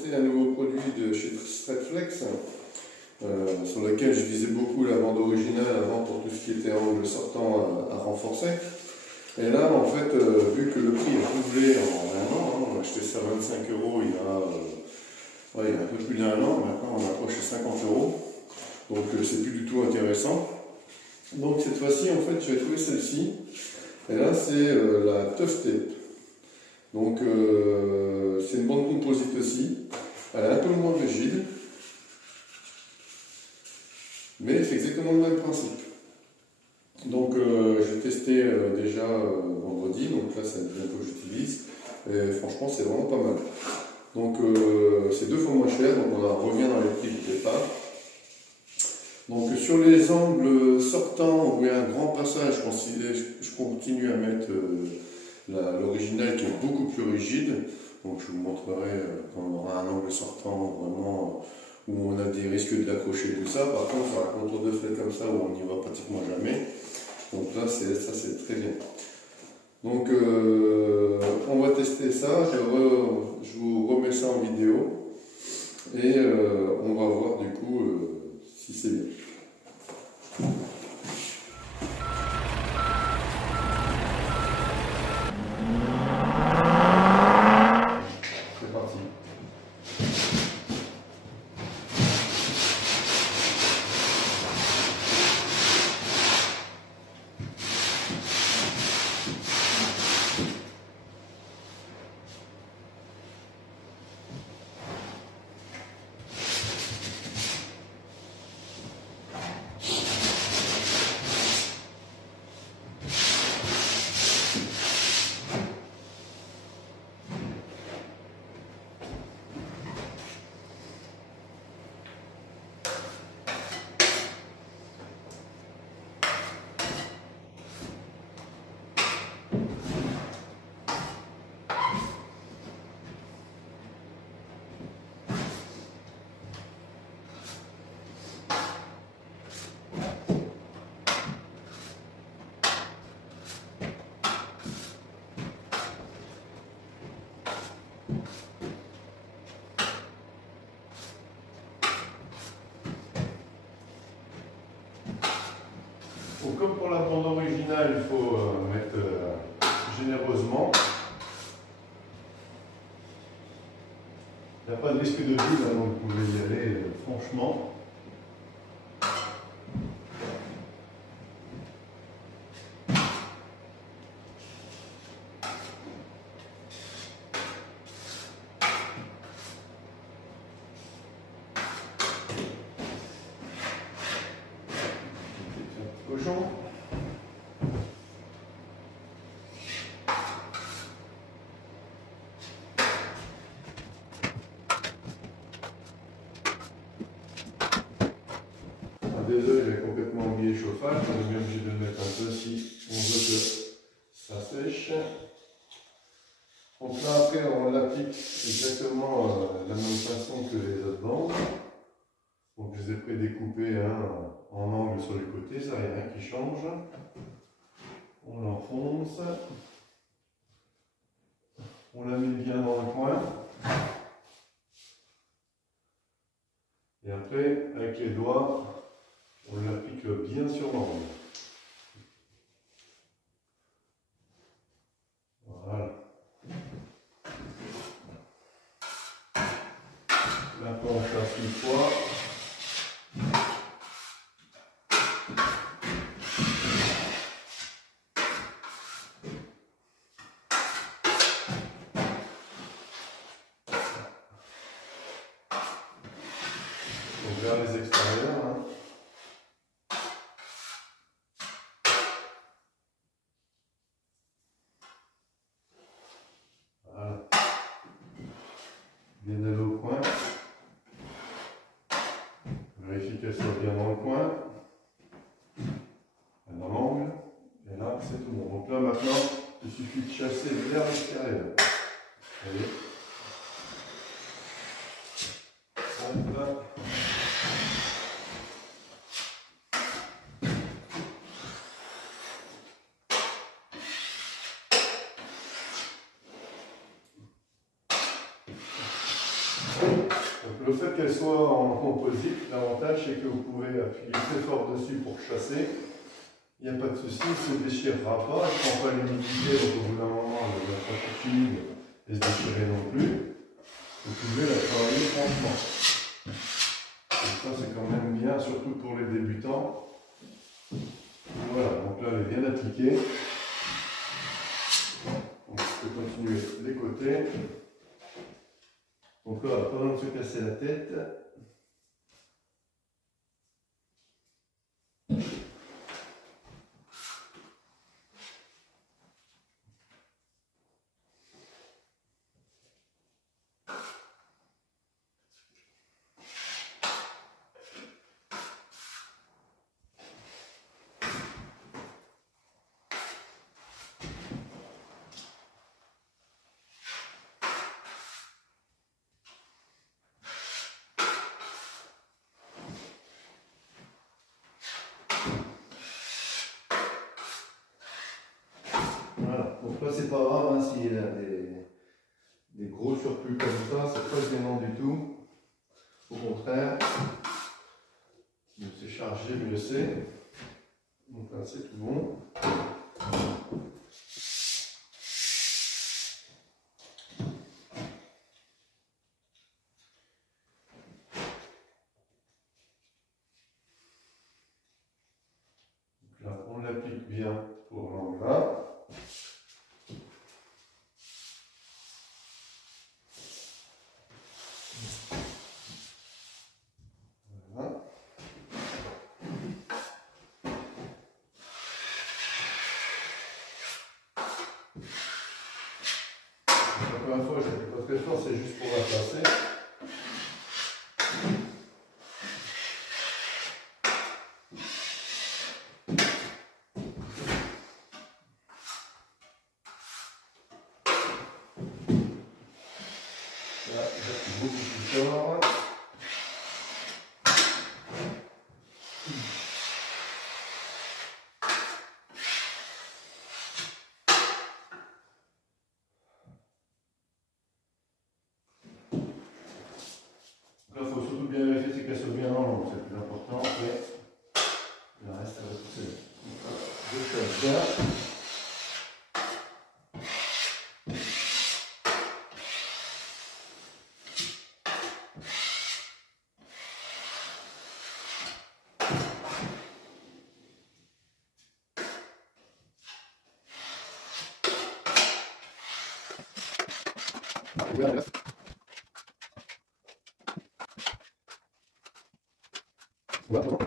tester un nouveau produit de chez Threadflex, sur lequel je visais beaucoup la bande originale avant pour tout ce qui était angle sortant à renforcer. Et là, en fait, vu que le prix a doublé en un an, hein, on a acheté ça à 25 € il y a un peu plus d'un an, maintenant on approche les 50 €, donc c'est plus du tout intéressant. Donc cette fois-ci, en fait, j'ai trouvé celle-ci, et là c'est la Tough Tape. Donc c'est une bande composite aussi, elle est un peu moins rigide, mais c'est exactement le même principe. Donc j'ai testé déjà vendredi, donc là c'est la deuxième fois que j'utilise, et franchement c'est vraiment pas mal. Donc c'est 2 fois moins cher, donc on revient dans les prix du départ. Donc sur les angles sortants où il y a un grand passage, je continue à mettre l'original qui est beaucoup plus rigide. Donc je vous montrerai quand on aura un angle sortant vraiment où on a des risques de l'accrocher tout ça. Par contre sur la contour de flèche comme ça où on n'y va pratiquement jamais. Donc là ça c'est très bien. Donc on va tester ça, je vous remets ça en vidéo et on va voir du coup si c'est bien. C'est parti. Donc, comme pour la bande originale, il faut mettre généreusement. Il n'y a pas de risque de vide, hein, donc vous pouvez y aller franchement. Cochon. Désolé, j'ai complètement oublié le chauffage, on est bien obligé de le mettre un peu si on veut que ça sèche. Donc là après on l'applique exactement de la même façon que les autres bandes. Donc je les ai prédécoupées en angle sur les côtés, ça n'y a rien qui change. On l'enfonce. On la met bien dans le coin. Et après, avec les doigts, on l'applique bien sur l'angle. Voilà. La planche à 6 fois. Donc vers les extérieurs. Hein. Voilà. Bien aller au coin. Vérifiez qu'elle soit bien dans le coin. Dans l'angle. Et là, c'est tout bon. Donc là, maintenant, il suffit de chasser vers l'extérieur. Vous voyez ? Hop là. le fait qu'elle soit en composite, l'avantage c'est que vous pouvez appuyer très fort dessus pour chasser. Il n'y a pas de souci, il ne se déchirera pas, elle ne prend pas l'humidité, donc au bout d'un moment elle ne va pas être humide et se déchirer non plus. Vous pouvez la travailler franchement. Et ça c'est quand même bien, surtout pour les débutants. Voilà, donc là elle est bien appliquée. Donc je peux continuer les côtés. Donc là, pas besoin de se casser la tête. Voilà, donc là c'est pas grave hein, s'il y a des gros surplus comme ça, c'est pas gênant du tout. Au contraire, mieux c'est chargé, mieux c'est. Donc là c'est tout bon. Donc là on l'applique bien pour l'angle là. Encore une fois, je n'applique pas très fort, c'est juste pour la placer. Là, j'appuie beaucoup plus fort. Là, il faut surtout bien vérifier qu'elle soit bien en long, c'est le plus important. Et le reste, ça va pousser. Je chasse bien. Voilà. Voilà.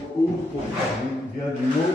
On ouvre pour faire bien du mot.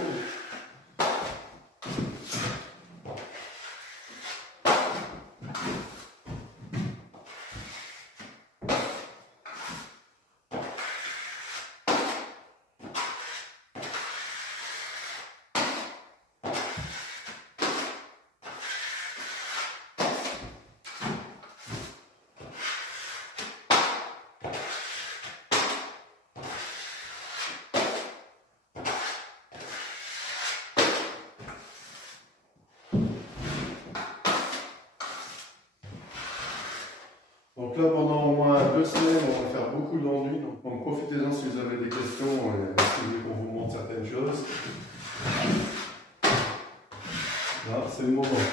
Donc là, pendant au moins 2 semaines, on va faire beaucoup d'ennuis. Donc profitez-en si vous avez des questions et si vous voulez qu'on vous montre certaines choses. Là, c'est le moment.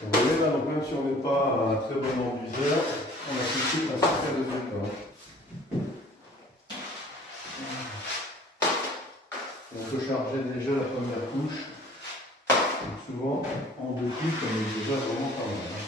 Vous voyez là, donc même si on n'est pas un très bon enduiseur, on a tout de suite un super résultat. On peut charger déjà la première couche. souvent en découpe, on est déjà vraiment pas mal. Hein.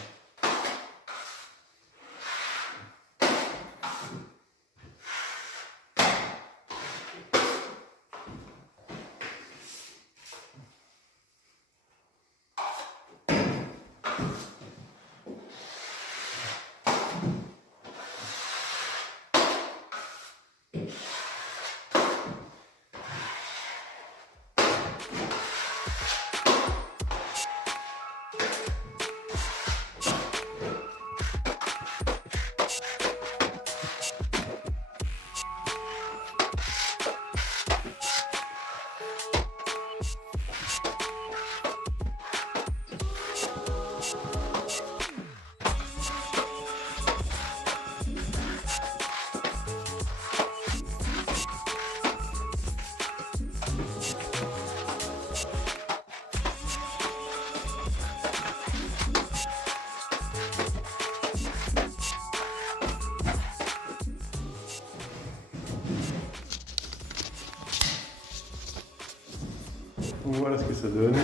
Donc voilà ce que ça donne.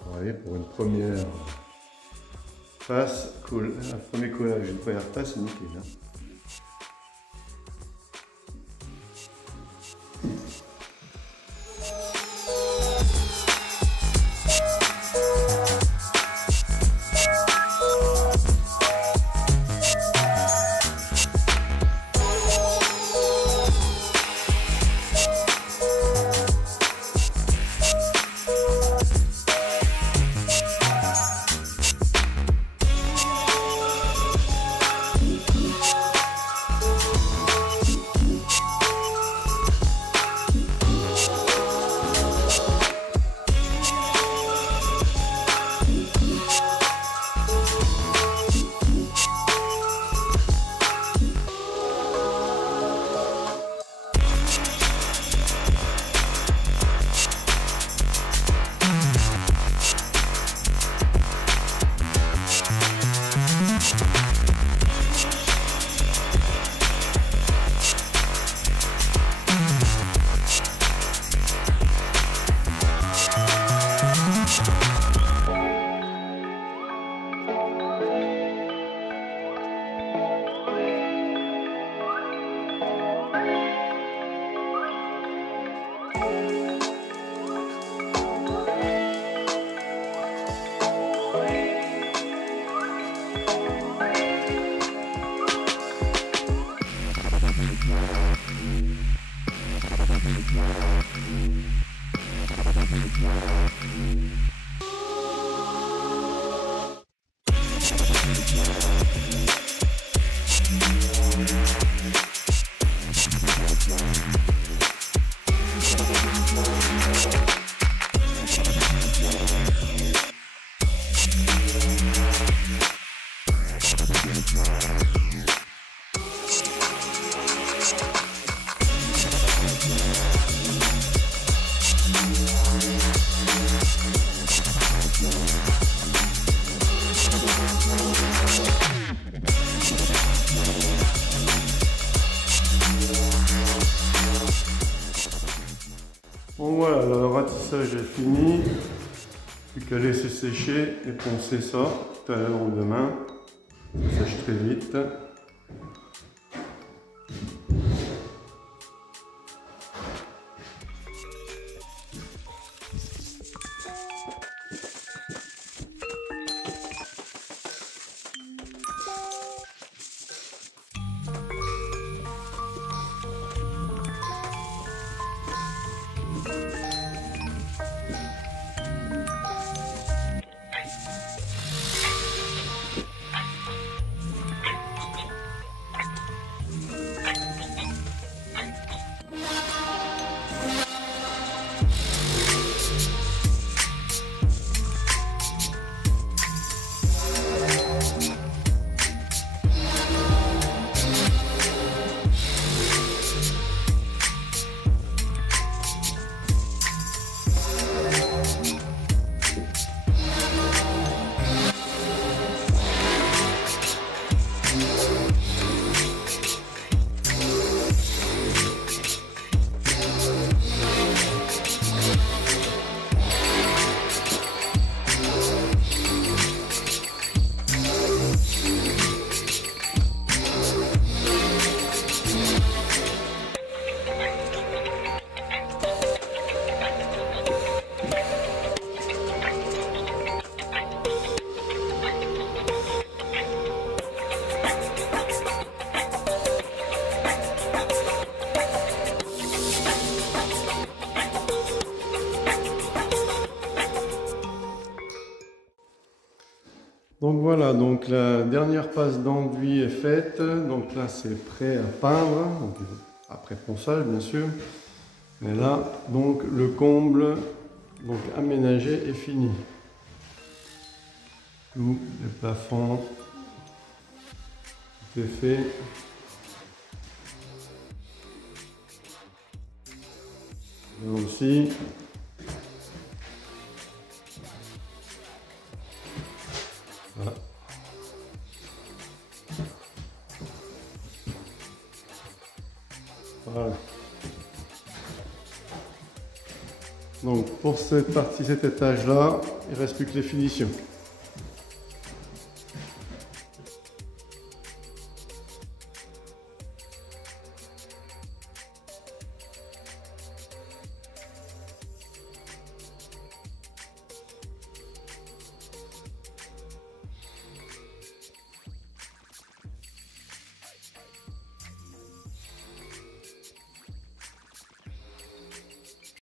Vous voyez, pour une première passe, un premier collage, une première passe, c'est nickel. Hein. Bon voilà, le ratissage est fini. Plus qu'à laisser sécher et poncer ça tout à l'heure ou demain. Ça sèche très vite. Donc voilà, donc la dernière passe d'enduit est faite. Donc là c'est prêt à peindre, donc, après ponçage bien sûr. Mais là, donc le comble donc aménagé est fini. Tout le plafond est fait. Là aussi. Voilà. Voilà. Donc pour cette partie, cet étage là, il ne reste plus que les finitions.